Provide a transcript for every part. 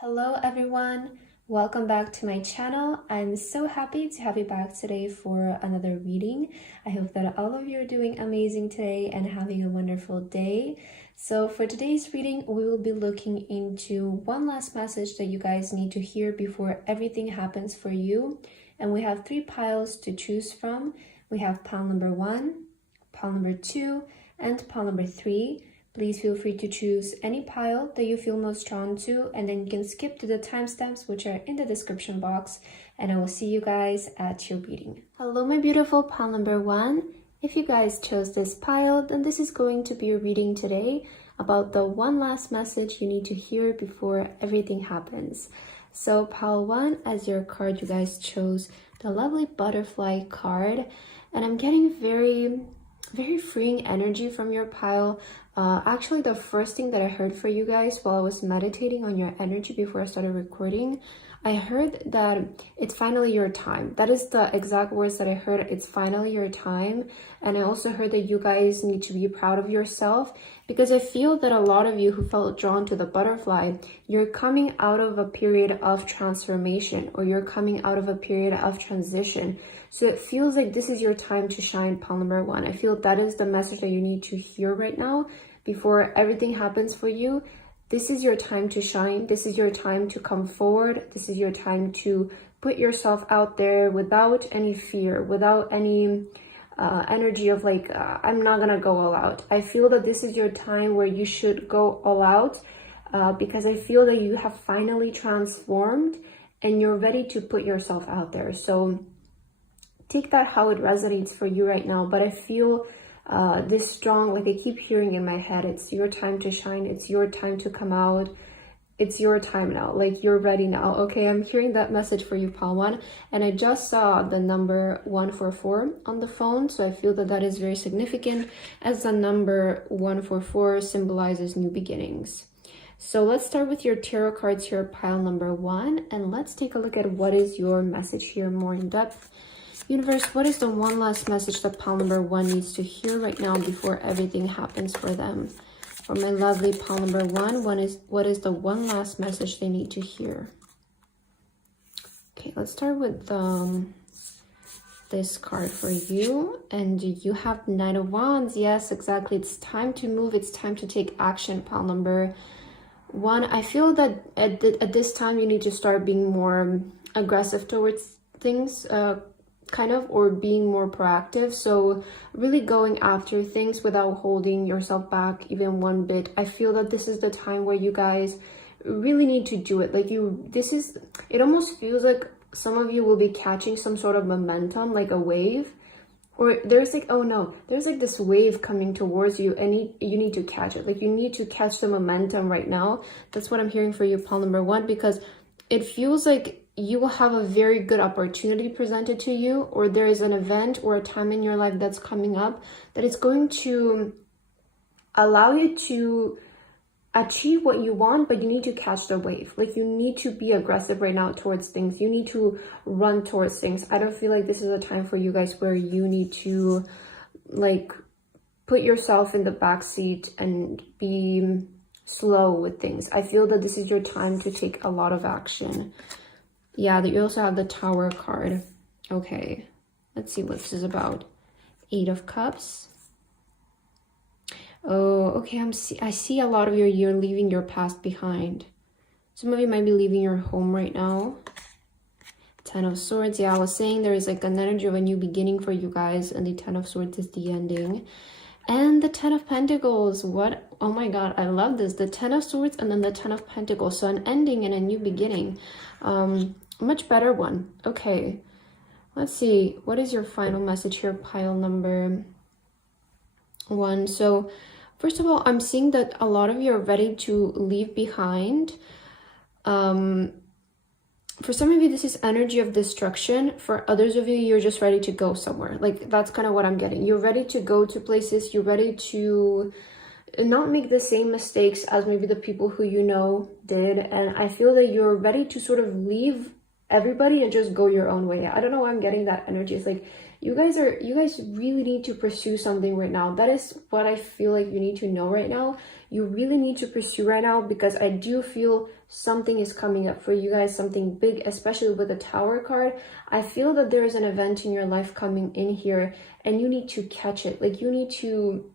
Hello everyone, welcome back to my channel. I'm so happy to have you back today for another reading. I hope that all of you are doing amazing today and having a wonderful day. So for today's reading, we will be looking into one last message that you guys need to hear before everything happens for you. And we have 3 piles to choose from. We have pile number 1, pile number 2, and pile number 3. Please feel free to choose any pile that you feel most drawn to, and then you can skip to the timestamps which are in the description box, and I will see you guys at your reading. Hello my beautiful pile number 1. If you guys chose this pile, then this is going to be your reading today about the one last message you need to hear before everything happens. So pile 1, as your card, you guys chose the lovely butterfly card, and I'm getting very freeing energy from your pile. Actually, the first thing that I heard for you guys while I was meditating on your energy before I started recording, I heard that it's finally your time. That is the exact words that I heard. It's finally your time. And I also heard that you guys need to be proud of yourself, because I feel that a lot of you who felt drawn to the butterfly, you're coming out of a period of transformation, or you're coming out of a period of transition. So it feels like this is your time to shine, pile number 1. I feel that is the message that you need to hear right now before everything happens for you. This is your time to shine. This is your time to come forward. This is your time to put yourself out there without any fear, without any energy of like, I'm not gonna go all out. I feel that this is your time where you should go all out, because I feel that you have finally transformed and you're ready to put yourself out there. So take that how it resonates for you right now. But I feel this strong, like I keep hearing in my head, it's your time to shine. It's your time to come out. It's your time now. Like, you're ready now. Okay, I'm hearing that message for you, pile 1. And I just saw the number 144 on the phone. So I feel that that is very significant, as the number 144 symbolizes new beginnings. So let's start with your tarot cards here, pile number 1. And let's take a look at what is your message here more in depth. Universe, what is the one last message that pile number 1 needs to hear right now before everything happens for them? For my lovely pile number 1, what is the one last message they need to hear? Okay, let's start with this card for you. And you have Knight of Wands. Yes, exactly. It's time to move. It's time to take action, pile number 1. I feel that at this time you need to start being more aggressive towards things, kind of, or being more proactive. So really going after things without holding yourself back even one bit. I feel that this is the time where you guys really need to do it. Like, it almost feels like some of you will be catching some sort of momentum, like a wave, or there's like, oh no, there's like this wave coming towards you, and you need to catch it. Like, you need to catch the momentum right now. That's what I'm hearing for you, pile number 1, because it feels like you will have a very good opportunity presented to you, or there is an event or a time in your life that's coming up that is going to allow you to achieve what you want, but you need to catch the wave. Like, you need to be aggressive right now towards things. You need to run towards things. I don't feel like this is a time for you guys where you need to like put yourself in the back seat and be slow with things. I feel that this is your time to take a lot of action. Yeah, you also have the Tower card. Okay, let's see what this is about. 8 of Cups. Oh, okay, I see a lot of you're leaving your past behind. Some of you might be leaving your home right now. 10 of Swords. Yeah, I was saying there is like an energy of a new beginning for you guys, and the 10 of Swords is the ending. And the 10 of Pentacles. What? Oh my god, I love this. The 10 of Swords and then the 10 of Pentacles. So an ending and a new beginning. Much better one. Okay, let's see. What is your final message here, pile number 1? So first of all, I'm seeing that a lot of you are ready to leave behind. For some of you, this is energy of destruction. For others of you, you're just ready to go somewhere. Like, that's kind of what I'm getting. You're ready to go to places. You're ready to not make the same mistakes as maybe the people who you know did. And I feel that you're ready to sort of leave everybody and just go your own way. I don't know why I'm getting that energy. It's like you guys really need to pursue something right now. That is what I feel like you need to know right now. You really need to pursue right now, because I do feel something is coming up for you guys, something big, especially with the Tower card. I feel that there is an event in your life coming in here, and you need to catch it. Like you need to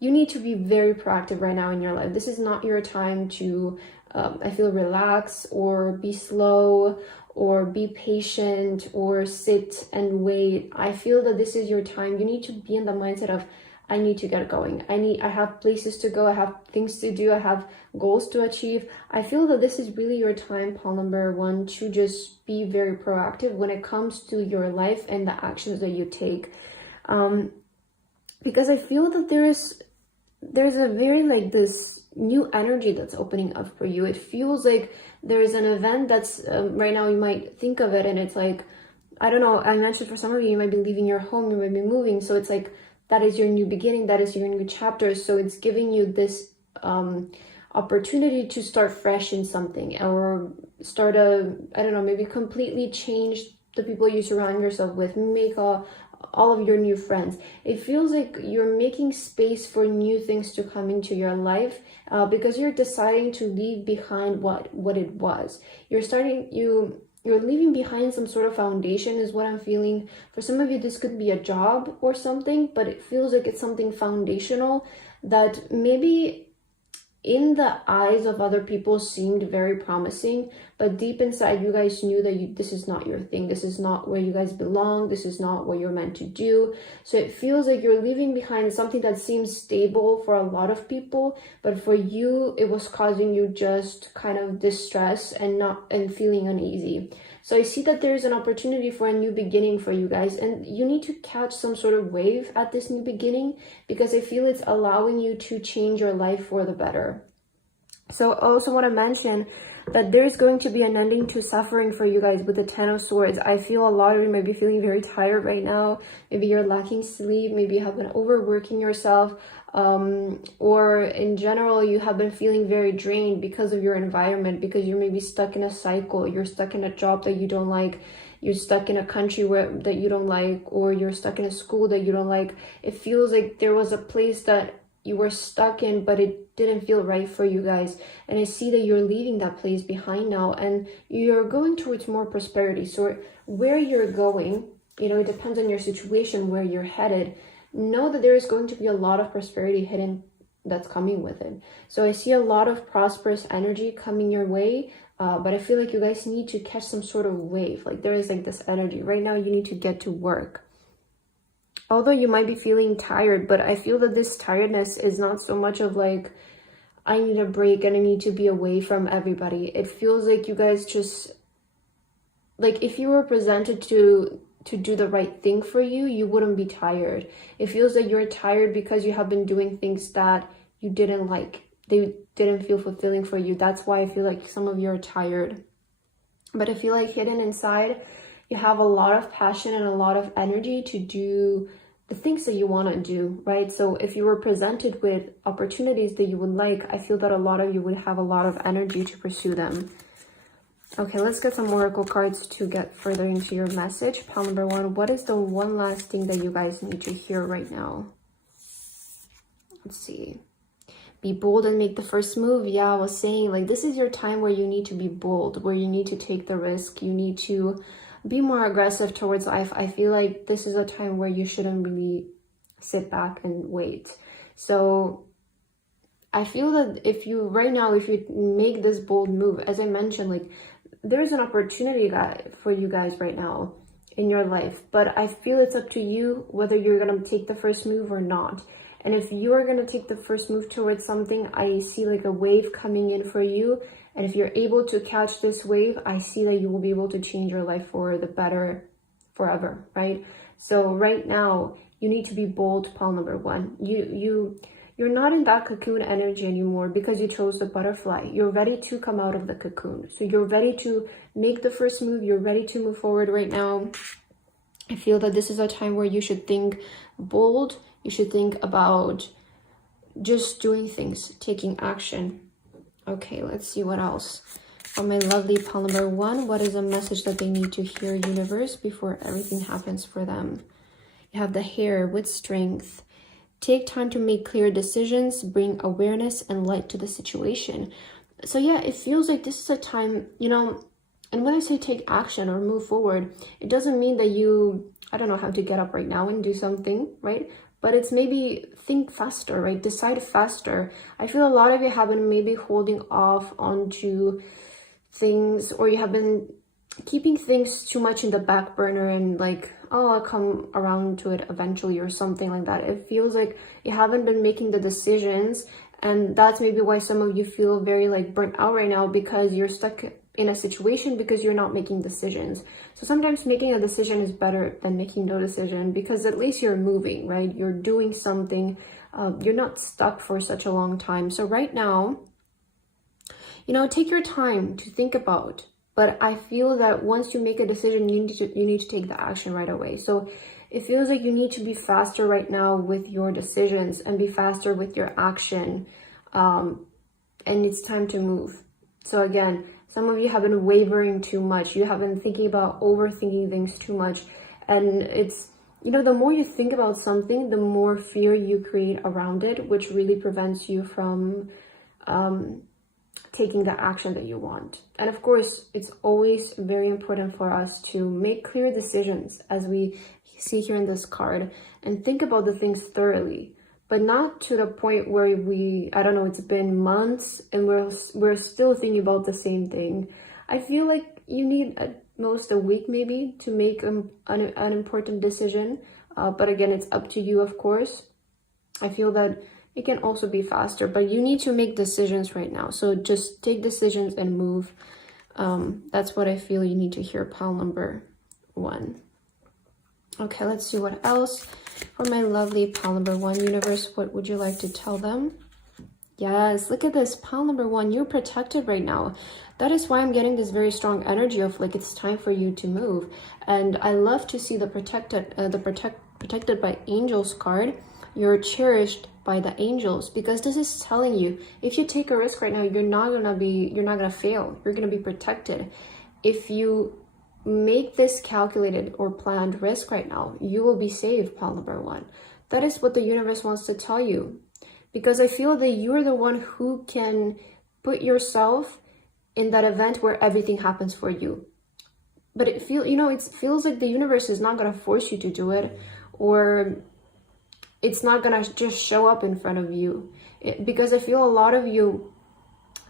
be very proactive right now in your life. This is not your time to I feel relax or be slow or be patient or sit and wait. I feel that this is your time. You need to be in the mindset of, I need to get going. I have places to go. I have things to do. I have goals to achieve. I feel that this is really your time, pile number 1, to just be very proactive when it comes to your life and the actions that you take. Because I feel that there's a very like this new energy that's opening up for you. It feels like there is an event that's right now, you might think of it and it's like, I don't know, I mentioned for some of you, you might be leaving your home, you might be moving. So it's like, that is your new beginning, that is your new chapter. So it's giving you this opportunity to start fresh in something, or start I don't know, maybe completely change the people you surround yourself with, make all of your new friends. It feels like you're making space for new things to come into your life, because you're deciding to leave behind what it was. You're leaving behind some sort of foundation, is what I'm feeling. For some of you, this could be a job or something, but it feels like it's something foundational that maybe in the eyes of other people seemed very promising, but deep inside you guys knew that this is not your thing. This is not where you guys belong. This is not what you're meant to do. So it feels like you're leaving behind something that seems stable for a lot of people, but for you, it was causing you just kind of distress and feeling uneasy. So I see that there's an opportunity for a new beginning for you guys, and you need to catch some sort of wave at this new beginning, because I feel it's allowing you to change your life for the better. So I also want to mention that there's going to be an ending to suffering for you guys with the 10 of Swords. I feel a lot of you might be feeling very tired right now. Maybe you're lacking sleep. Maybe you have been overworking yourself. Or in general, you have been feeling very drained because of your environment, because you're maybe stuck in a cycle. You're stuck in a job that you don't like. You're stuck in a country that you don't like, or you're stuck in a school that you don't like. It feels like there was a place that you were stuck in, but it didn't feel right for you guys. And I see that you're leaving that place behind now, and you're going towards more prosperity. So where you're going, it depends on your situation, where you're headed. Know that there is going to be a lot of prosperity hidden that's coming with it. So I see a lot of prosperous energy coming your way, but I feel like you guys need to catch some sort of wave. Like there is like this energy right now. You need to get to work. Although you might be feeling tired, but I feel that this tiredness is not so much of like, I need a break and I need to be away from everybody. It feels like you guys just, like if you were presented to do the right thing for you, you wouldn't be tired. It feels like you're tired because you have been doing things that you didn't like. They didn't feel fulfilling for you. That's why I feel like some of you are tired. But I feel like hidden inside, you have a lot of passion and a lot of energy to do the things that you want to do, right? So if you were presented with opportunities that you would like, I feel that a lot of you would have a lot of energy to pursue them. Okay, let's get some oracle cards to get further into your message. Pile number 1, what is the one last thing that you guys need to hear right now? Let's see. Be bold and make the first move. Yeah, I was saying, like, this is your time where you need to be bold, where you need to take the risk. You need to be more aggressive towards life. I feel like this is a time where you shouldn't really sit back and wait. So I feel that if you make this bold move, as I mentioned, like there's an opportunity for you guys right now in your life, but I feel it's up to you whether you're going to take the first move or not. And if you are going to take the first move towards something, I see like a wave coming in for you. And if you're able to catch this wave, I see that you will be able to change your life for the better forever, right? So right now, you need to be bold, pile number 1. You're not in that cocoon energy anymore because you chose the butterfly. You're ready to come out of the cocoon. So you're ready to make the first move. You're ready to move forward right now. I feel that this is a time where you should think bold. You should think about just doing things, taking action. Okay, let's see what else. For my lovely pile number 1, what is a message that they need to hear, universe, before everything happens for them? You have the Hare with strength. Take time to make clear decisions, bring awareness and light to the situation. So yeah, it feels like this is a time, you know, and when I say take action or move forward, it doesn't mean that you, I don't know, how to get up right now and do something, right? But it's maybe think faster, right? Decide faster. I feel a lot of you have been maybe holding off onto things, or you have been keeping things too much in the back burner and like, oh, I'll come around to it eventually or something like that. It feels like you haven't been making the decisions, and that's maybe why some of you feel very like burnt out right now, because you're stuck in a situation because you're not making decisions. So sometimes making a decision is better than making no decision, because at least you're moving, right? You're doing something. You're not stuck for such a long time. So right now, you know, take your time to think about. But I feel that once you make a decision, you need to take the action right away. So it feels like you need to be faster right now with your decisions and be faster with your action. And it's time to move. So again, some of you have been wavering too much. You have been thinking about overthinking things too much. And it's, you know, the more you think about something, the more fear you create around it, which really prevents you from taking the action that you want. And of course, it's always very important for us to make clear decisions, as we see here in this card, and think about the things thoroughly, but not to the point where we, I don't know, it's been months and we're still thinking about the same thing. I feel like you need at most a week maybe to make an important decision. But again, it's up to you, of course. I feel that it can also be faster, but you need to make decisions right now. So just take decisions and move. That's what I feel you need to hear, pile number 1. Okay, let's see what else. For my lovely pile number 1, universe, what would you like to tell them? Yes, look at this, pile number 1, you're protected right now. That is why I'm getting this very strong energy of like, it's time for you to move. And I love to see the protected by angels card. You're cherished by the angels, because this is telling you, if you take a risk right now, you're not gonna fail. You're gonna be protected. If you make this calculated or planned risk right now, you will be saved, pile number 1. That is what the universe wants to tell you, because I feel that you're the one who can put yourself in that event where everything happens for you. But it feels like the universe is not gonna force you to do it, or it's not gonna just show up in front of you. Because I feel a lot of you,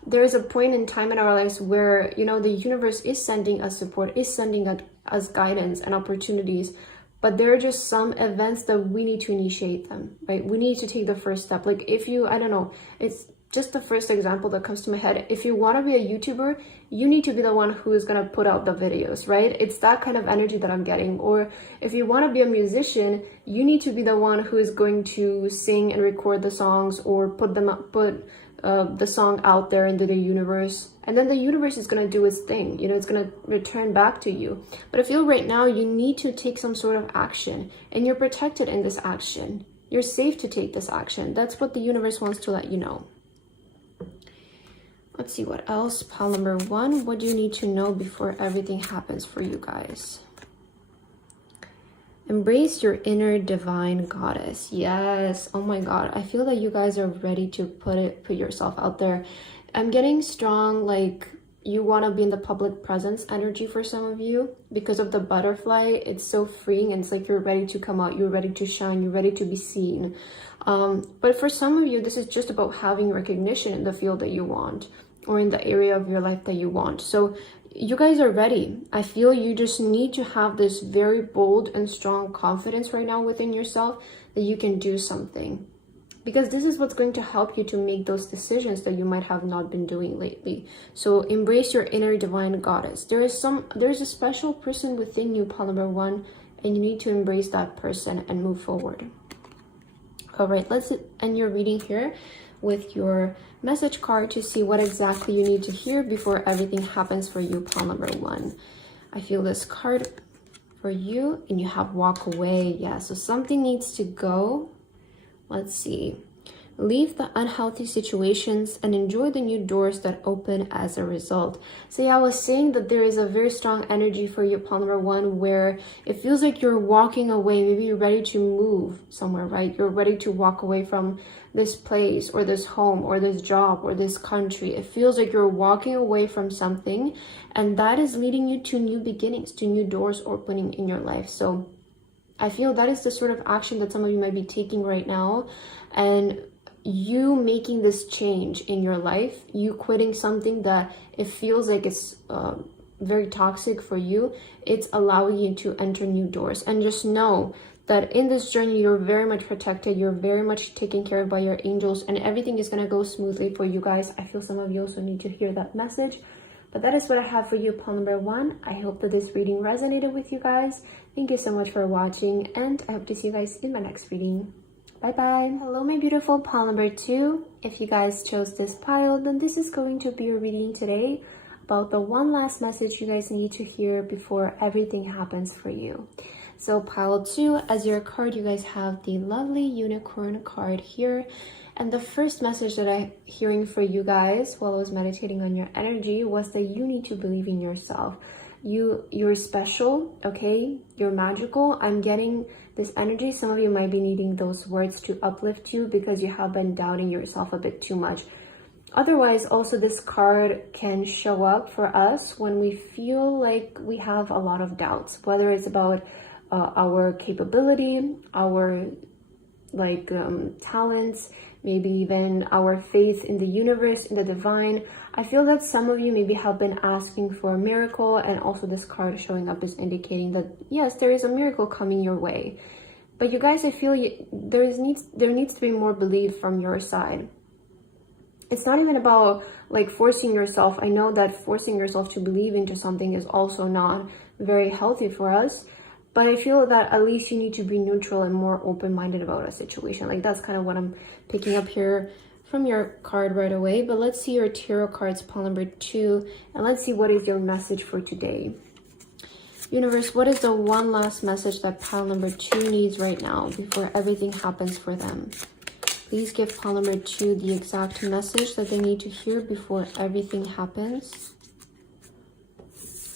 there's a point in time in our lives where, you know, the universe is sending us support, is sending us guidance and opportunities, but there are just some events that we need to initiate them, right? We need to take the first step. Like if you, I don't know, it's just the first example that comes to my head. If you want to be a YouTuber, you need to be the one who is going to put out the videos, right? It's that kind of energy that I'm getting. Or if you want to be a musician, you need to be the one who is going to sing and record the songs, or put the song out there into the universe, and then the universe is going to do its thing. You know, it's going to return back to you. But I feel right now you need to take some sort of action, and you're protected in this action. You're safe to take this action. That's what the universe wants to let you know. Let's see what else. Pile number 1, what do you need to know before everything happens for you guys? Embrace your inner divine goddess. Yes. Oh my God. I feel that you guys are ready to put yourself out there. I'm getting strong, like you want to be in the public presence energy for some of you because of the butterfly. It's so freeing, and it's like you're ready to come out. You're ready to shine. You're ready to be seen. But for some of you, this is just about having recognition in the field that you want, or in the area of your life that you want. So you guys are ready. I feel you just need to have this very bold and strong confidence right now within yourself that you can do something, because this is what's going to help you to make those decisions that you might have not been doing lately. So embrace your inner divine goddess. There's a special person within you, pile number 1, and you need to embrace that person and move forward. All right, let's end your reading here with your message card to see what exactly you need to hear before everything happens for you, pile number 1. I feel this card for you, and you have walk away. Yeah, so something needs to go. Let's see. Leave the unhealthy situations and enjoy the new doors that open as a result. So yeah, I was saying that there is a very strong energy for you, pile number one, where it feels like you're walking away. Maybe you're ready to move somewhere, right? You're ready to walk away from this place or this home or this job or this country. It feels like you're walking away from something, and that is leading you to new beginnings, to new doors opening in your life. So I feel that is the sort of action that some of you might be taking right now, and you making this change in your life, you quitting something that it feels like it's very toxic for you, it's allowing you to enter new doors. And just know that in this journey, you're very much protected, you're very much taken care of by your angels, and everything is going to go smoothly for you guys. I feel some of you also need to hear that message. But that is what I have for you, pile number one. I hope that this reading resonated with you guys. Thank you so much for watching, and I hope to see you guys in my next reading. Bye bye. Hello, my beautiful pile number two. If you guys chose this pile, then this is going to be your reading today about the one last message you guys need to hear before everything happens for you. So pile two, as your card, you guys have the lovely unicorn card here. And the first message that I'm hearing for you guys while I was meditating on your energy was that you need to believe in yourself. You're special, okay? You're magical. I'm getting this energy. Some of you might be needing those words to uplift you because you have been doubting yourself a bit too much. Otherwise, also this card can show up for us when we feel like we have a lot of doubts, whether it's about our capability, our talents, maybe even our faith in the universe, in the divine. I feel that some of you maybe have been asking for a miracle, and also this card showing up is indicating that yes, there is a miracle coming your way. But you guys, I feel there needs to be more belief from your side. It's not even about like forcing yourself. I know that forcing yourself to believe into something is also not very healthy for us. But I feel that at least you need to be neutral and more open-minded about a situation. Like that's kind of what I'm picking up here from your card right away. But let's see your tarot cards, pile number two, and let's see what is your message for today. Universe, what is the one last message that pile number two needs right now before everything happens for them? Please give pile number two the exact message that they need to hear before everything happens.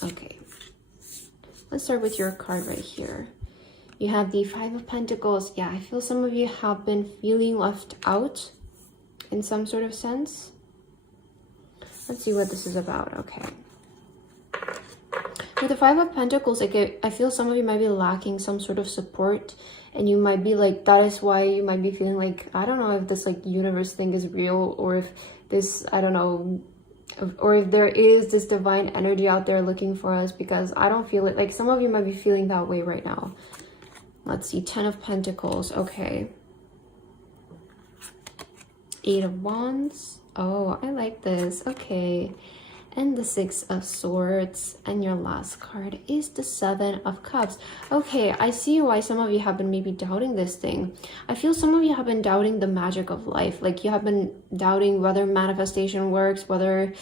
Okay. Let's start with your card right here. You have the Five of Pentacles. Yeah, I feel some of you have been feeling left out in some sort of sense. Let's see what this is about. Okay. With the Five of Pentacles, like I feel some of you might be lacking some sort of support, and you might be like, that is why you might be feeling like, I don't know if this like universe thing is real, or if this, I don't know, or if there is this divine energy out there looking for us, because I don't feel it. Like some of you might be feeling that way right now. Let's see, 10 of Pentacles. Okay. 8 of Wands. Oh, I like this. Okay. And the 6 of Swords, and your last card is the 7 of Cups. Okay, I see why some of you have been maybe doubting this thing. I feel some of you have been doubting the magic of life. Like you have been doubting whether manifestation works, whether,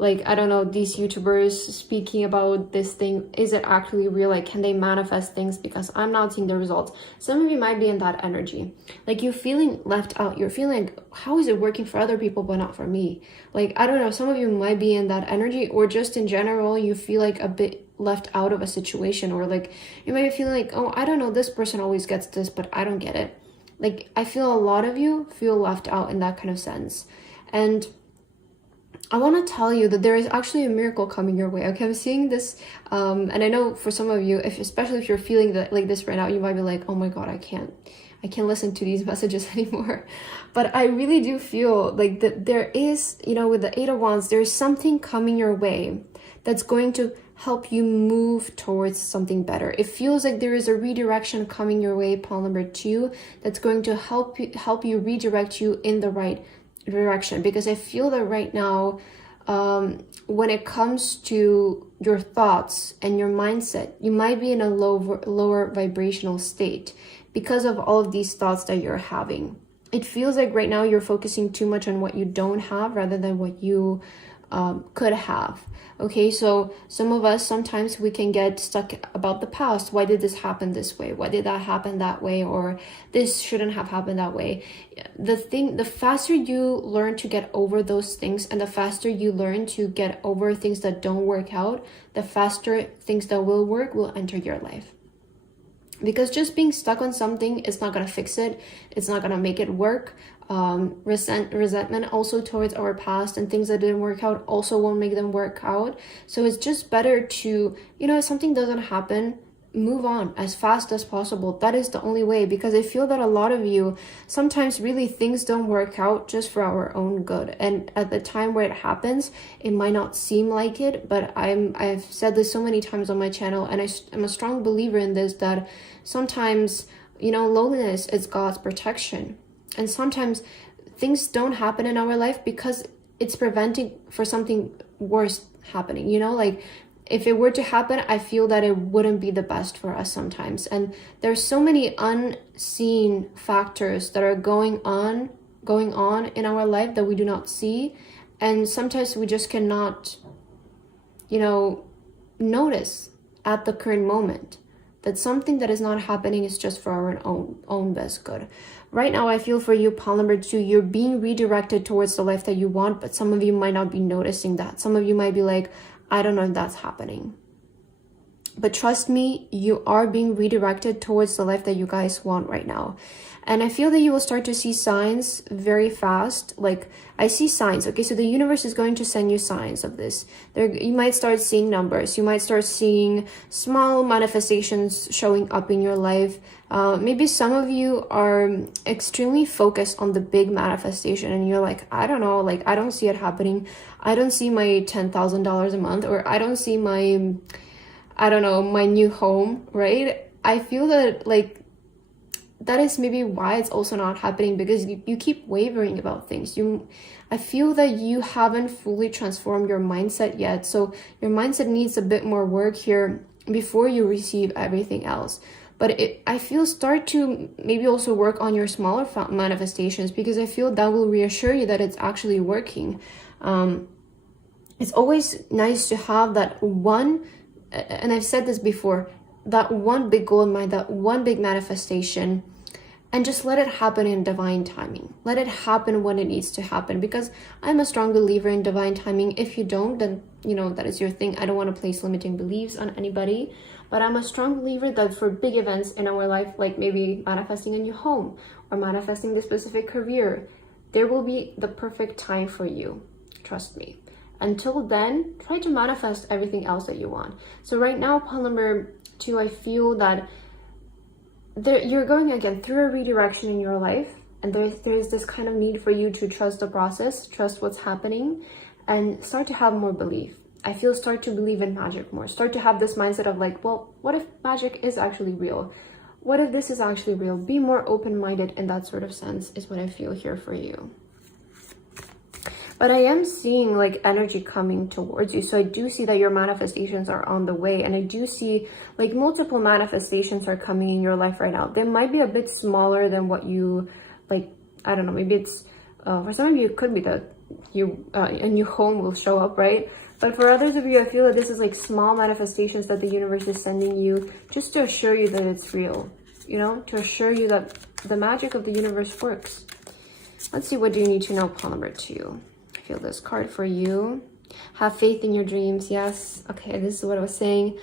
like, I don't know, these YouTubers speaking about this thing, is it actually real? Like, can they manifest things? Because I'm not seeing the results. Some of you might be in that energy. Like, you're feeling left out. You're feeling like, how is it working for other people but not for me? Like, I don't know, some of you might be in that energy, or just in general, you feel like a bit left out of a situation, or like, you might be feeling like, oh, I don't know, this person always gets this, but I don't get it. Like, I feel a lot of you feel left out in that kind of sense. And I want to tell you that there is actually a miracle coming your way. Okay, I'm seeing this, and I know for some of you, especially if you're feeling that like this right now, you might be like, oh my god, I can't listen to these messages anymore. But I really do feel like that there is, you know, with the 8 of Wands, there's something coming your way that's going to help you move towards something better. It feels like there is a redirection coming your way, pile number 2, that's going to help you redirect you in the right direction. Because I feel that right now, when it comes to your thoughts and your mindset, you might be in a lower vibrational state because of all of these thoughts that you're having. It feels like right now you're focusing too much on what you don't have rather than what you could have. Okay, so some of us, sometimes we can get stuck about the past. Why did this happen this way? Why did that happen that way? Or this shouldn't have happened that way. The faster you learn to get over those things, and the faster you learn to get over things that don't work out, the faster things that will work will enter your life. Because just being stuck on something is not going to fix it. It's not going to make it work. Resentment also towards our past and things that didn't work out also won't make them work out. So it's just better to, if something doesn't happen, move on as fast as possible. That is the only way, because I feel that a lot of you, sometimes really things don't work out just for our own good. And at the time where it happens, it might not seem like it, but I've said this so many times on my channel, and I'm a strong believer in this, that sometimes, loneliness is God's protection. And sometimes things don't happen in our life because it's preventing for something worse happening, like if it were to happen, I feel that it wouldn't be the best for us sometimes. And there's so many unseen factors that are going on in our life that we do not see. And sometimes we just cannot, notice at the current moment that something that is not happening is just for our own best good. Right now, I feel for you, pile number 2, you're being redirected towards the life that you want, but some of you might not be noticing that. Some of you might be like, I don't know if that's happening. But trust me, you are being redirected towards the life that you guys want right now. And I feel that you will start to see signs very fast. Like, I see signs. Okay, so the universe is going to send you signs of this. You might start seeing numbers. You might start seeing small manifestations showing up in your life. Maybe some of you are extremely focused on the big manifestation, and you're like, I don't know, like, I don't see it happening. I don't see my $10,000 a month, or I don't see my, I don't know, my new home, right? I feel that, like, that is maybe why it's also not happening, because you keep wavering about things. I feel that you haven't fully transformed your mindset yet. So your mindset needs a bit more work here before you receive everything else. But I feel start to maybe also work on your smaller manifestations, because I feel that will reassure you that it's actually working. It's always nice to have that one, and I've said this before, that one big goal in mind, that one big manifestation, and just let it happen in divine timing. Let it happen when it needs to happen, because I'm a strong believer in divine timing. If you don't, then that is your thing. I don't want to place limiting beliefs on anybody, but I'm a strong believer that for big events in our life, like maybe manifesting a new home or manifesting a specific career, there will be the perfect time for you. Trust me. Until then, try to manifest everything else that you want. So right now, pile number 2, I feel that you're going again through a redirection in your life, and there's this kind of need for you to trust the process, trust what's happening, and start to have more belief. I feel start to believe in magic more. Start to have this mindset of like, well, what if magic is actually real? What if this is actually real? Be more open-minded in that sort of sense is what I feel here for you. But I am seeing like energy coming towards you. So I do see that your manifestations are on the way. And I do see like multiple manifestations are coming in your life right now. They might be a bit smaller than what you like. I don't know. Maybe it's for some of you, it could be that a new home will show up, right? But for others of you, I feel that this is like small manifestations that the universe is sending you just to assure you that it's real, to assure you that the magic of the universe works. Let's see, what do you need to know, pile number 2? Feel this card for you. Have faith in your dreams. Yes. Okay, this is what I was saying.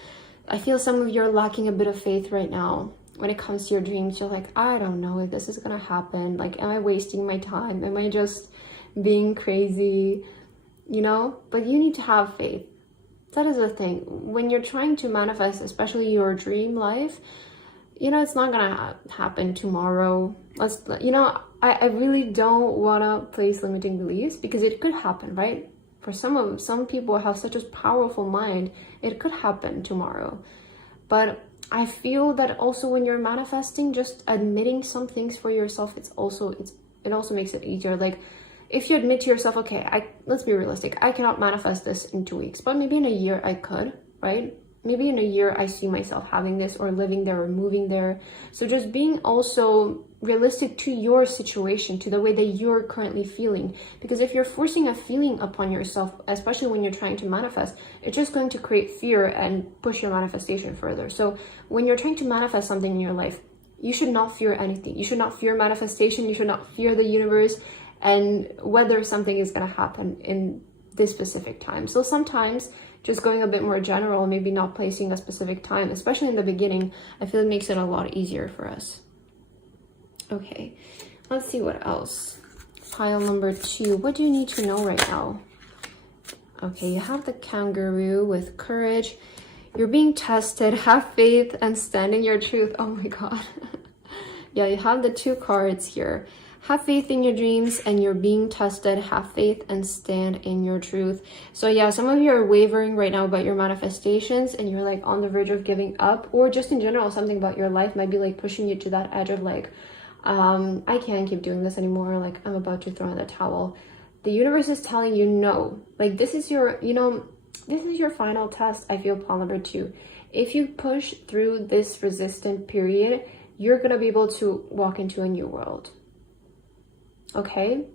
I feel some of you are lacking a bit of faith right now when it comes to your dreams. You're like, I don't know if this is gonna happen. Like, am I wasting my time? Am I just being crazy? But you need to have faith. That is the thing. When you're trying to manifest, especially your dream life, it's not gonna happen tomorrow. I really don't want to place limiting beliefs, because it could happen, right? For some people have such a powerful mind, it could happen tomorrow. But I feel that also when you're manifesting, just admitting some things for yourself, it also makes it easier. Like, if you admit to yourself, okay, let's be realistic, I cannot manifest this in 2 weeks, but maybe in a year I could, right? Maybe in a year I see myself having this or living there or moving there. So just being also realistic to your situation, to the way that you're currently feeling. Because if you're forcing a feeling upon yourself, especially when you're trying to manifest, it's just going to create fear and push your manifestation further. So when you're trying to manifest something in your life, you should not fear anything. You should not fear manifestation. You should not fear the universe and whether something is going to happen in this specific time. So sometimes just going a bit more general, maybe not placing a specific time, especially in the beginning, I feel it makes it a lot easier for us. Okay, let's see what else. Pile number 2. What do you need to know right now? Okay, you have the kangaroo with courage. You're being tested. Have faith and stand in your truth. Oh my god. Yeah, you have the 2 cards here. Have faith in your dreams and you're being tested. Have faith and stand in your truth. So yeah, some of you are wavering right now about your manifestations and you're like on the verge of giving up, or just in general, something about your life might be like pushing you to that edge of like, I can't keep doing this anymore. Like, I'm about to throw in the towel. The universe is telling you no. Like, this is your, this is your final test. I feel pile number 2. If you push through this resistant period, you're going to be able to walk into a new world. Okay?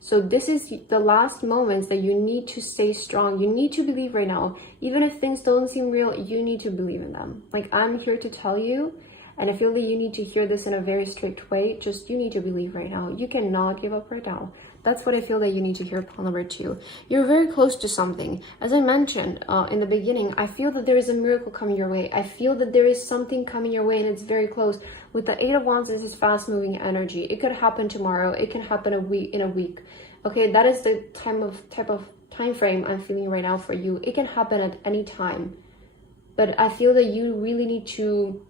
So this is the last moments that you need to stay strong. You need to believe right now. Even if things don't seem real, you need to believe in them. Like, I'm here to tell you, and I feel that you need to hear this in a very strict way. Just, you need to believe right now. You cannot give up right now. That's what I feel that you need to hear, pile number 2. You're very close to something. As I mentioned in the beginning, I feel that there is a miracle coming your way. I feel that there is something coming your way and it's very close. With the 8 of Wands, this is fast-moving energy. It could happen tomorrow. It can happen in a week. Okay, that is the type of time frame I'm feeling right now for you. It can happen at any time. But I feel that you really need to,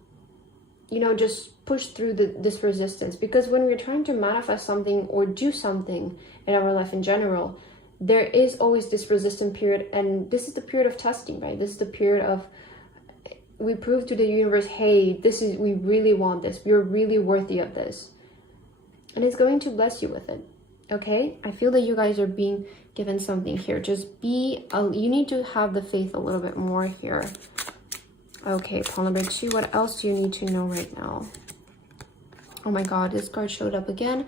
just push through this resistance, because when we're trying to manifest something or do something in our life in general, there is always this resistant period, and this is the period of testing, right? This is the period of, we prove to the universe, hey, we really want this, we're really worthy of this, and it's going to bless you with it. Okay, I feel that you guys are being given something here. Just you need to have the faith a little bit more here. Okay, pile number 2, what else do you need to know right now? Oh my god, this card showed up again.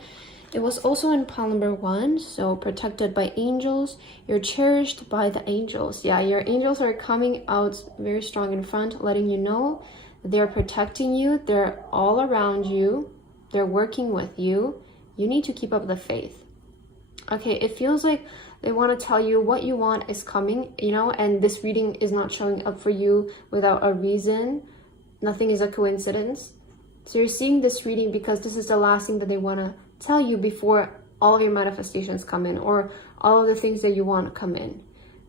It was also in pile number 1, so protected by angels. You're cherished by the angels. Yeah, your angels are coming out very strong in front, letting you know they're protecting you. They're all around you. They're working with you. You need to keep up the faith. Okay, it feels like they want to tell you what you want is coming, and this reading is not showing up for you without a reason. Nothing is a coincidence. So you're seeing this reading because this is the last thing that they want to tell you before all of your manifestations come in, or all of the things that you want to come in.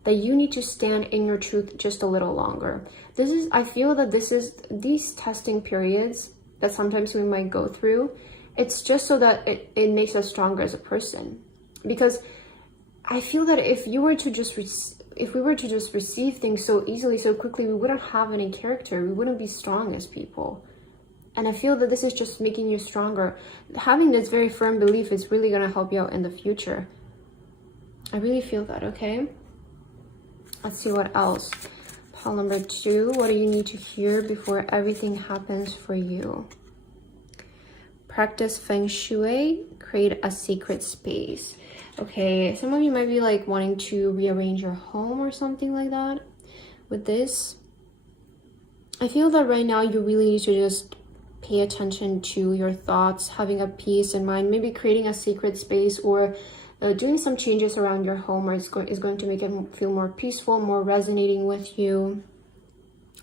That you need to stand in your truth just a little longer. I feel that these testing periods that sometimes we might go through, it's just so that it makes us stronger as a person. Because I feel that if we were to just receive things so easily, so quickly, we wouldn't have any character. We wouldn't be strong as people. And I feel that this is just making you stronger. Having this very firm belief is really going to help you out in the future. I really feel that, okay? Let's see what else. Pile number 2, what do you need to hear before everything happens for you? Practice Feng Shui, create a sacred space. Okay, some of you might be like wanting to rearrange your home or something like that with this. I feel that right now you really need to just pay attention to your thoughts, having a peace in mind, maybe creating a sacred space, or doing some changes around your home is going to make it feel more peaceful, more resonating with you.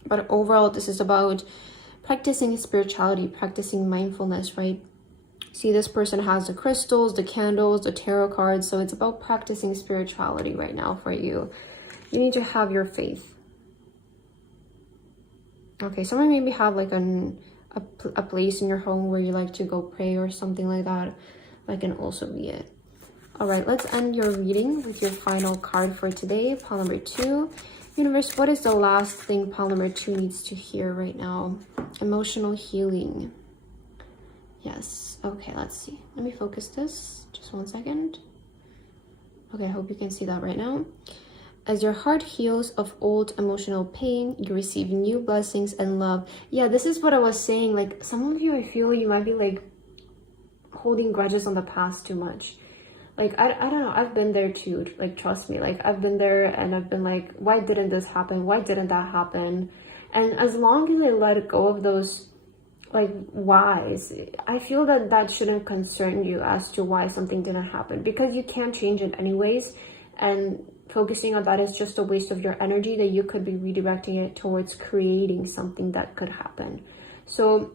But overall, this is about practicing spirituality, practicing mindfulness, right? See, this person has the crystals, the candles, the tarot cards. So it's about practicing spirituality right now for you. You need to have your faith. Okay, someone maybe have like a place in your home where you like to go pray or something like that. That can also be it. All right, let's end your reading with your final card for today. Pile number 2. Universe, what is the last thing pile number 2 needs to hear right now? Emotional healing. Yes. Okay, let's see. Let me focus this. Just 1 second. Okay, I hope you can see that right now. As your heart heals of old emotional pain, you receive new blessings and love. Yeah, this is what I was saying. Like, some of you, I feel you might be like holding grudges on the past too much. Like, I don't know, I've been there too, like, trust me, like, I've been there and I've been like, why didn't this happen? Why didn't that happen? And as long as I let go of those, like, whys, I feel that that shouldn't concern you as to why something didn't happen, because you can't change it anyways, and focusing on that is just a waste of your energy that you could be redirecting it towards creating something that could happen. So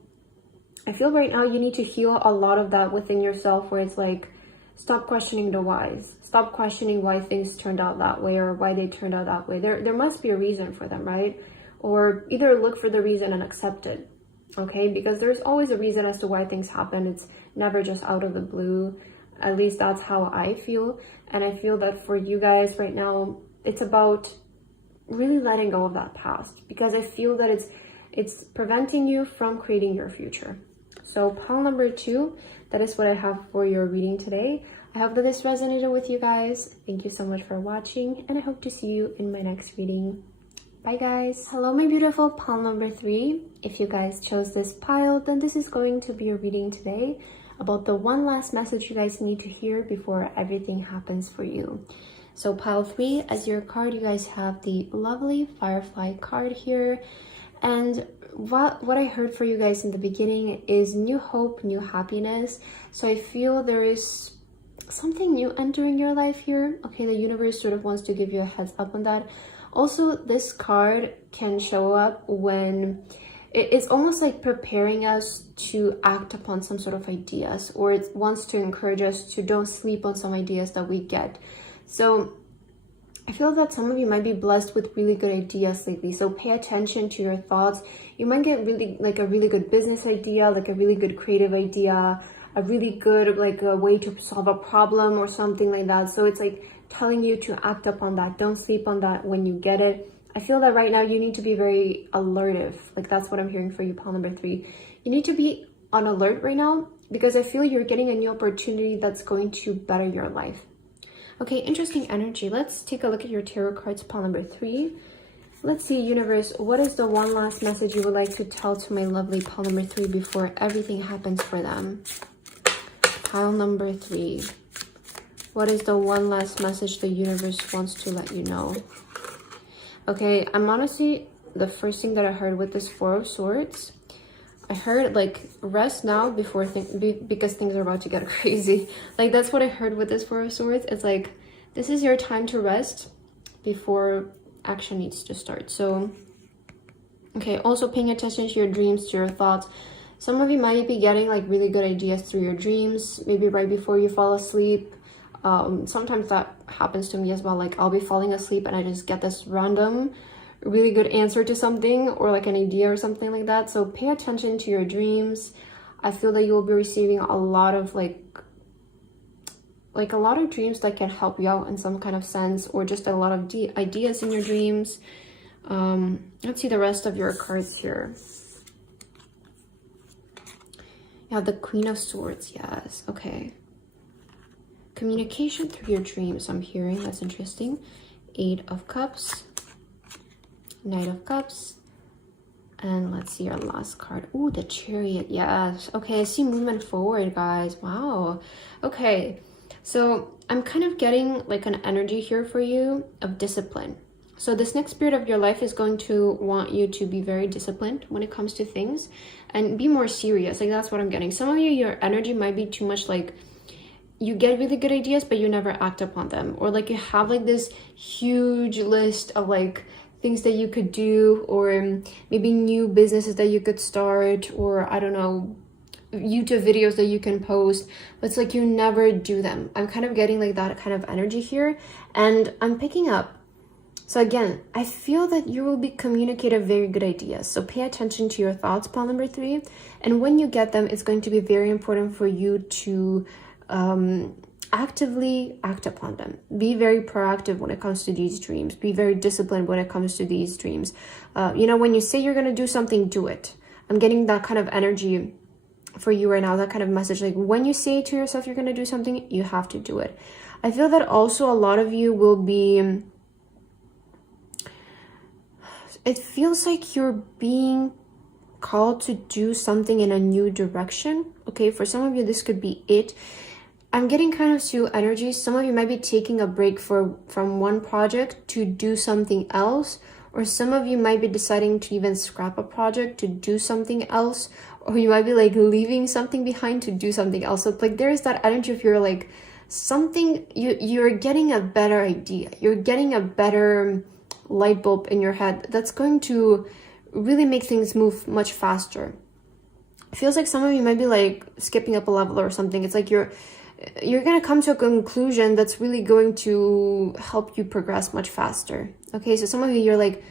I feel right now you need to heal a lot of that within yourself, where it's like, stop questioning the whys. Stop questioning why things turned out that way or why they turned out that way. There must be a reason for them, right? Or either look for the reason and accept it, okay? Because there's always a reason as to why things happen. It's never just out of the blue. At least that's how I feel. And I feel that for you guys right now, it's about really letting go of that past, because I feel that it's preventing you from creating your future. So pile number 2, that is what I have for your reading today. I hope that this resonated with you guys. Thank you so much for watching, and I hope to see you in my next reading. Bye guys. Hello my beautiful pile number 3. If you guys chose this pile, then this is going to be your reading today about the one last message you guys need to hear before everything happens for you. So pile 3, as your card, you guys have the lovely Firefly card here. And what I heard for you guys in the beginning is new hope, new happiness. So I feel there is something new entering your life here. Okay, the universe sort of wants to give you a heads up on that. Also, this card can show up when it's almost like preparing us to act upon some sort of ideas, or it wants to encourage us to don't sleep on some ideas that we get. So I feel that some of you might be blessed with really good ideas lately, so pay attention to your thoughts. You might get a really good business idea, like a really good creative idea, a really good like a way to solve a problem or something like that. So it's like telling you to act upon that. Don't sleep on that when you get it. I feel that right now you need to be very alertive. Like, that's what I'm hearing for you, pile number 3. You need to be on alert right now, because I feel you're getting a new opportunity that's going to better your life. Okay, interesting energy. Let's take a look at your tarot cards, pile number 3. Let's see, universe, what is the one last message you would like to tell to my lovely pile number 3 before everything happens for them? Pile number 3. What is the one last message the universe wants to let you know? Okay, I'm honestly, the first thing that I heard with this 4 of Swords, I heard like rest now before because things are about to get crazy. Like, that's what I heard with this 4 of Swords. It's like, this is your time to rest before action needs to start. So, okay, also paying attention to your dreams, to your thoughts. Some of you might be getting like really good ideas through your dreams, maybe right before you fall asleep. Sometimes that happens to me as well. Like, I'll be falling asleep and I just get this random really good answer to something, or like an idea or something like that. So pay attention to your dreams. I feel that you'll be receiving a lot of like a lot of dreams that can help you out in some kind of sense, or just a lot of ideas in your dreams. Let's see the rest of your cards here. You have the Queen of Swords. Yes, okay. Communication through your dreams, I'm hearing. That's interesting. 8 of Cups, Knight of Cups, and let's see your last card. Ooh, the Chariot. Yes. Okay, I see movement forward, guys. Wow. Okay, so I'm kind of getting like an energy here for you of discipline. So this next period of your life is going to want you to be very disciplined when it comes to things and be more serious. Like, that's what I'm getting. Some of you, your energy might be too much like, you get really good ideas, but you never act upon them. Or like you have like this huge list of like things that you could do, or maybe new businesses that you could start, or I don't know, YouTube videos that you can post, but it's like you never do them. I'm kind of getting like that kind of energy here, and I'm picking up. So again, I feel that you will be communicating very good ideas. So pay attention to your thoughts, pile number 3. And when you get them, it's going to be very important for you to actively act upon them. Be very proactive when it comes to these dreams. Be very disciplined when it comes to these dreams. You know, when you say you're going to do something, do it. I'm getting that kind of energy for you right now, that kind of message. Like, when you say to yourself you're going to do something, you have to do it. I feel that also a lot of you will be, it feels like you're being called to do something in a new direction. Okay, for some of you, this could be it. I'm getting kind of two energies. Some of you might be taking a break from one project to do something else, or some of you might be deciding to even scrap a project to do something else, or you might be like leaving something behind to do something else. So like there's that energy if you're like something, you're getting a better idea, you're getting a better light bulb in your head that's going to really make things move much faster. It feels like some of you might be like skipping up a level or something. It's like you're gonna come to a conclusion that's really going to help you progress much faster. Okay, so some of you, you're like,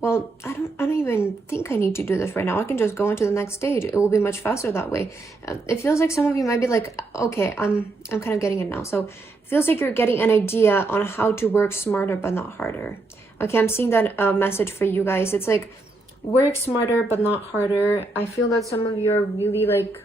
well, I don't even think I need to do this right now. I can just go into the next stage. It will be much faster that way. It feels like some of you might be like, okay, I'm kind of getting it now. So it feels like you're getting an idea on how to work smarter but not harder. Okay, I'm seeing that message for you guys. It's like, work smarter but not harder. I feel that some of you are really like,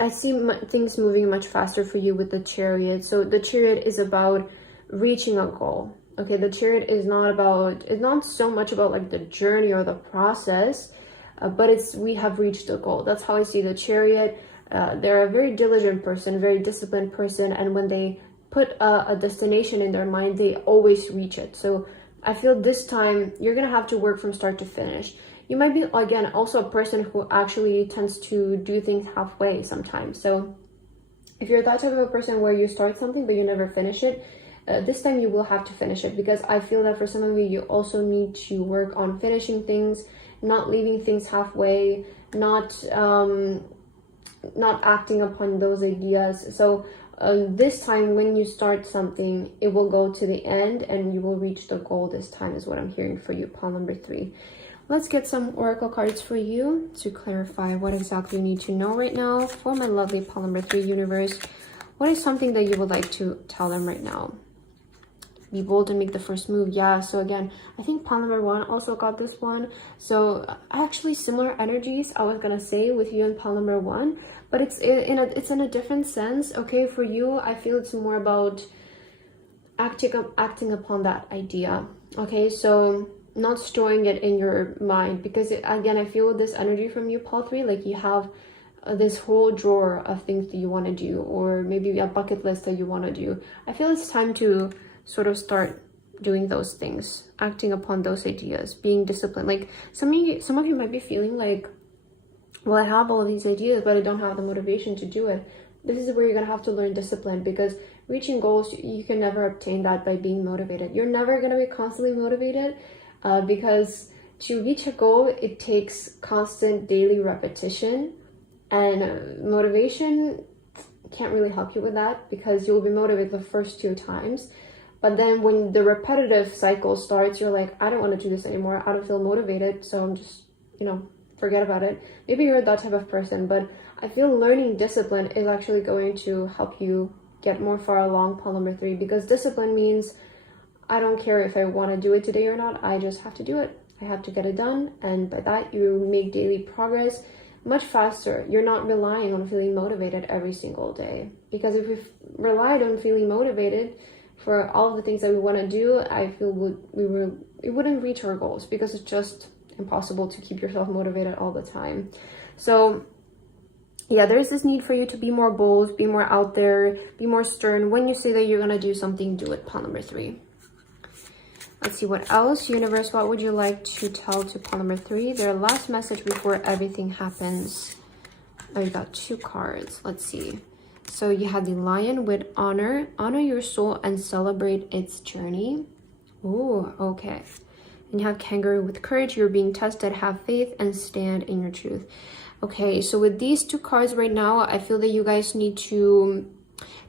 I see things moving much faster for you with the Chariot. So the Chariot is about reaching a goal. Okay, the Chariot is not so much about like the journey or the process, but we have reached a goal. That's how I see the Chariot. They're a very diligent person, very disciplined person, and when they put a destination in their mind, they always reach it. So I feel this time you're gonna have to work from start to finish. You might be, again, also a person who actually tends to do things halfway sometimes. So if you're that type of a person where you start something but you never finish it, this time you will have to finish it, because I feel that for some of you, you also need to work on finishing things, not leaving things halfway, not acting upon those ideas. So this time when you start something, it will go to the end and you will reach the goal this time, is what I'm hearing for you, pile number 3. Let's get some oracle cards for you to clarify what exactly you need to know right now for my lovely pile number 3 universe. What is something that you would like to tell them right now? Be bold and make the first move. Yeah, so again, I think pile number 1 also got this one. So actually similar energies, I was gonna say, with you and pile number 1, but it's in a different sense. Okay, for you, I feel it's more about acting upon that idea. Okay, so not storing it in your mind, because again, I feel this energy from you, pile 3, like you have this whole drawer of things that you want to do, or maybe a bucket list that you want to do. I feel it's time to sort of start doing those things, acting upon those ideas, being disciplined. Like some of you might be feeling like, well, I have all of these ideas, but I don't have the motivation to do it. This is where you're gonna have to learn discipline, because reaching goals, you can never obtain that by being motivated. You're never gonna be constantly motivated, because to reach a goal, it takes constant daily repetition, and motivation can't really help you with that, because you'll be motivated the first 2 times. But then when the repetitive cycle starts, you're like, I don't want to do this anymore. I don't feel motivated. So I'm just, forget about it. Maybe you're that type of person, but I feel learning discipline is actually going to help you get more far along, pile number 3, because discipline means I don't care if I want to do it today or not. I just have to do it. I have to get it done. And by that, you make daily progress much faster. You're not relying on feeling motivated every single day, because if we relied on feeling motivated for all of the things that we want to do, I feel we wouldn't reach our goals, because it's just impossible to keep yourself motivated all the time. So yeah, there's this need for you to be more bold, be more out there, be more stern. When you say that you're gonna do something, do it, pile number 3. Let's see what else. Universe, what would you like to tell to pile number 3? Their last message before everything happens. Oh, you got 2 cards. Let's see. So you have the Lion with honor your soul and celebrate its journey. Oh, okay. And you have Kangaroo with courage. You're being tested. Have faith and stand in your truth. Okay, so with these 2 cards right now, I feel that you guys need to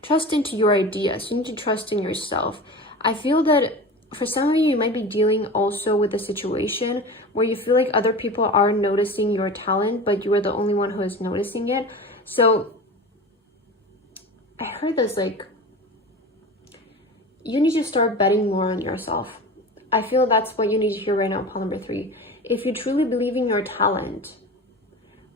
trust into your ideas. You need to trust in yourself. I feel that for some of you, you might be dealing also with a situation where you feel like other people are noticing your talent, but you are the only one who is noticing it. So I heard this, like, you need to start betting more on yourself. I feel that's what you need to hear right now, pile number 3. If you truly believe in your talent,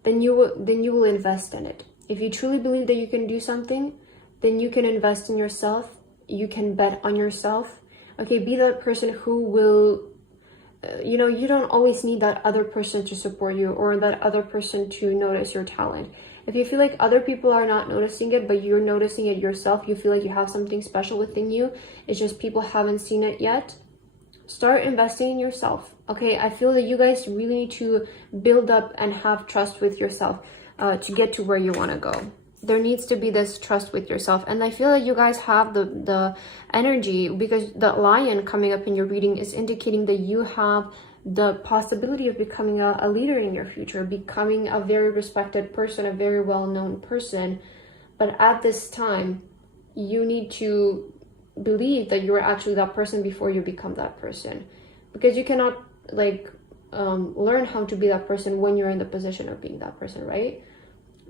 then you will invest in it. If you truly believe that you can do something, then you can invest in yourself. You can bet on yourself. Okay, be that person who will you know, you don't always need that other person to support you or that other person to notice your talent. If you feel like other people are not noticing it, but you're noticing it yourself, you feel like you have something special within you, it's just people haven't seen it yet, start investing in yourself. Okay, I feel that you guys really need to build up and have trust with yourself to get to where you want to go. There needs to be this trust with yourself, and I feel that you guys have the energy, because the lion coming up in your reading is indicating that you have the possibility of becoming a leader in your future, becoming a very respected person, a very well-known person. But at this time, you need to believe that you're actually that person before you become that person, because you cannot like learn how to be that person when you're in the position of being that person, right?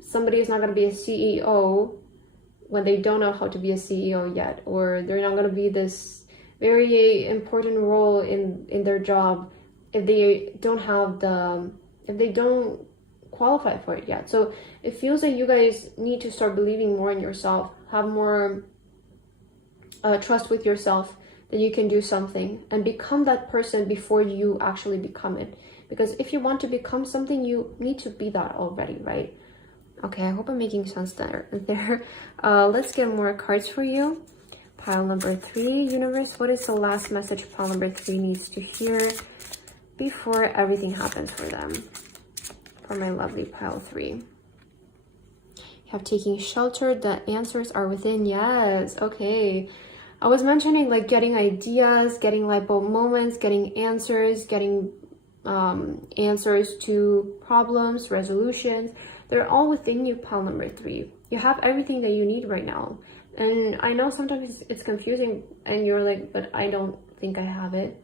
Somebody is not going to be a CEO when they don't know how to be a CEO yet, or they're not going to be this very important role in their job if they don't have if they don't qualify for it yet. So it feels like you guys need to start believing more in yourself, have more trust with yourself that you can do something, and become that person before you actually become it. Because if you want to become something, you need to be that already, right? Okay, I hope I'm making sense there. Let's get more cards for you. Pile number 3, universe, what is the last message pile number 3 needs to hear before everything happens for them? For my lovely pile 3. You have taking shelter, the answers are within. Yes, okay. I was mentioning like getting ideas, getting light bulb moments, getting answers, getting answers to problems, resolutions. They're all within you, pile number 3. You have everything that you need right now. And I know sometimes it's confusing and you're like, but I don't think I have it.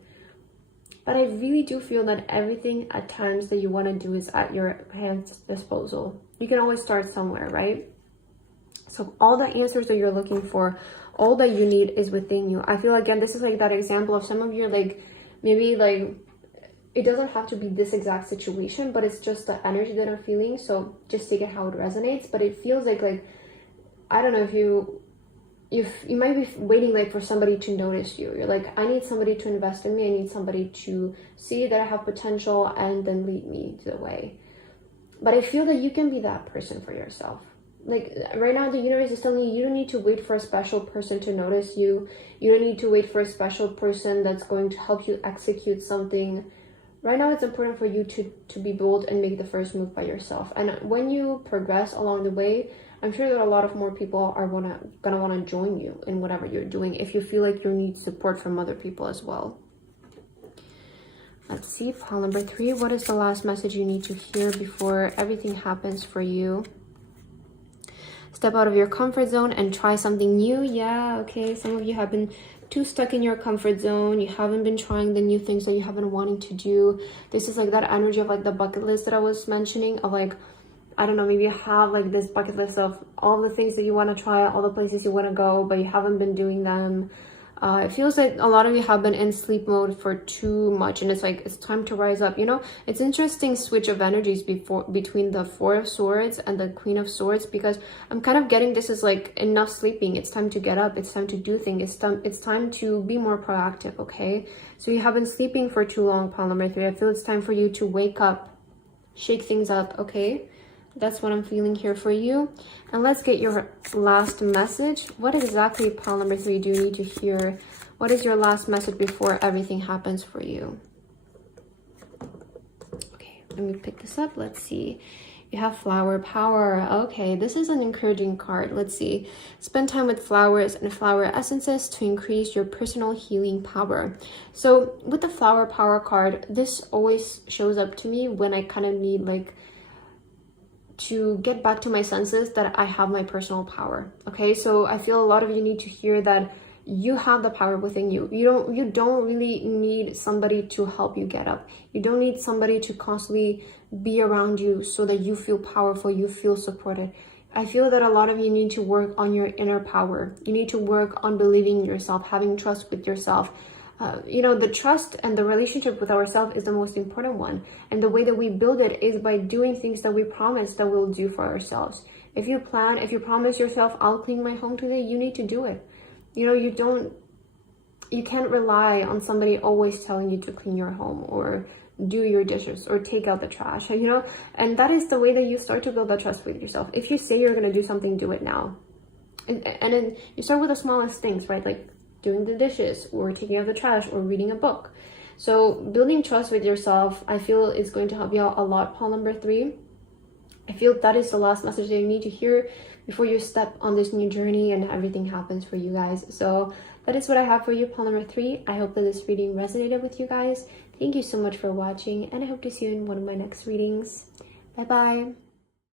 But I really do feel that everything at times that you want to do is at your hand's disposal. You can always start somewhere, right? So all the answers that you're looking for, all that you need is within you. I feel, again, this is like that example of some of you, like, maybe like, it doesn't have to be this exact situation, but it's just the energy that I'm feeling. So just take it how it resonates. But it feels like I don't know, if you might be waiting like for somebody to notice you. You're like, I need somebody to invest in me. I need somebody to see that I have potential and then lead me to the way. But I feel that you can be that person for yourself. Like right now, the universe is telling you, you don't need to wait for a special person to notice you. You don't need to wait for a special person that's going to help you execute something. Right now, it's important for you to be bold and make the first move by yourself. And when you progress along the way, I'm sure that a lot of more people are gonna want to join you in whatever you're doing, if you feel like you need support from other people as well. Let's see, pile number 3. What is the last message you need to hear before everything happens for you? Step out of your comfort zone and try something new. Yeah, okay. Some of you have been too stuck in your comfort zone. You haven't been trying the new things that you have been wanting to do. This is like that energy of like the bucket list that I was mentioning, of like, I don't know, maybe you have like this bucket list of all the things that you want to try, all the places you want to go, but you haven't been doing them. It feels like a lot of you have been in sleep mode for too much, and it's like, it's time to rise up. You know, it's interesting switch of energies between the 4 of Swords and the Queen of Swords, because I'm kind of getting this is like, enough sleeping. It's time to get up. It's time to do things. It's time to be more proactive, okay? So you have been sleeping for too long, pile number 3. I feel it's time for you to wake up, shake things up, okay? That's what I'm feeling here for you. And let's get your last message. What exactly, pile number 3, do you need to hear? What is your last message before everything happens for you? Okay, let me pick this up. Let's see. You have flower power. Okay, this is an encouraging card. Let's see. Spend time with flowers and flower essences to increase your personal healing power. So with the flower power card, this always shows up to me when I kind of need like to get back to my senses, that I have my personal power. Okay, so I feel a lot of you need to hear that you have the power within you. You don't really need somebody to help you get up. You don't need somebody to constantly be around you so that you feel powerful, you feel supported. I feel that a lot of you need to work on your inner power. You need to work on believing in yourself, having trust with yourself. You know, the trust and the relationship with ourselves is the most important one. And the way that we build it is by doing things that we promise that we'll do for ourselves. If you promise yourself, I'll clean my home today, you need to do it. You know, you don't you can't rely on somebody always telling you to clean your home or do your dishes or take out the trash, you know. And that is the way that you start to build that trust with yourself. If you say you're going to do something, do it now. And then you start with the smallest things, right? Like doing the dishes or taking out the trash or reading a book. So building trust with yourself, I feel, is going to help you out a lot. Paul number 3, I feel that is the last message that you need to hear before you step on this new journey and everything happens for you guys. So that is what I have for you, Paul number 3. I hope that this reading resonated with you guys. Thank you so much for watching, and I hope to see you in one of my next readings. Bye bye.